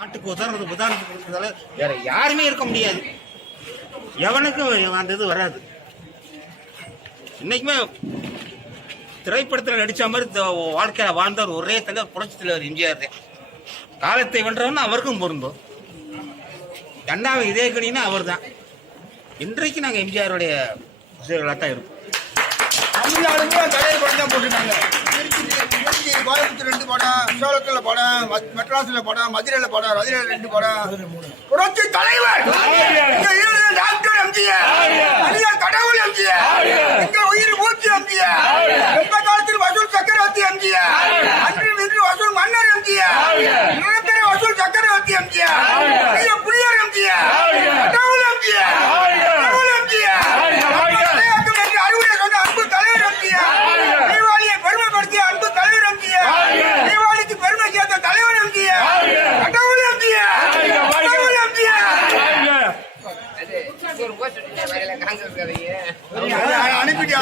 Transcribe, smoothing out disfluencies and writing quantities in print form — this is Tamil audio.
நாட்டுக்கு உதாரணத்துக்கு வேற யாருமே இருக்க முடியாது. எவனுக்கும் அந்த இது வராது. இன்னைக்குமே திரைப்படத்தில் நடிச்ச மாதிரி வாழ்க்கையில வாழ்ந்தவர் ஒரே தலைவர், புரட்சி தலைவர் எம்ஜிஆர். காலத்தை வென்றவன் அவருக்கும் பொருந்தும். அண்ணாவை இதே கணினா அவர் தான். இன்றைக்கு நாங்கள் எம்ஜிஆருடைய விஷயங்களாக தான் இருப்போம். தமிழ்நாடுமே தலைவர் படம் தான் போட்டுருக்காங்க. கோயம்புத்தூர் 2 படம், சோழத்தில் படம், மெட்ராஸில் படம், மதுரையில் படம், மதுரையில் 2 படம். புரட்சி தலைவர் டாக்டர் எம்ஜிஆர், கடவுள் எம்ஜிஆர், எங்க உயிர் மூச்சு எம்ஜிஆர், எந்த காலத்தில் வசூல் சக்கரவர்த்தி எம்ஜிஆர், அன்று வசூல் மன்னர் எம்ஜிஆர், நிரந்தர வசூல் சக்கரவர்த்தி எம்ஜிஆர், புலியர் எம்ஜிஆர், கடவுள் எம்ஜிஆர், கடவுள் எம்ஜிஆர், அறிவுரை சொன்ன அன்பு தலைவர் எம்ஜிஆர், தீபாவளியை பெருமைப்படுத்திய அன்பு தலைவர் எம்ஜிஆர், தீபாவளிக்கு பெருமை சேர்த்த தலைவர் எம்ஜிஆர், கடவுள் எம்ஜிஆர், கடவுள் எம்ஜிஆர். அனுப்பிட்டு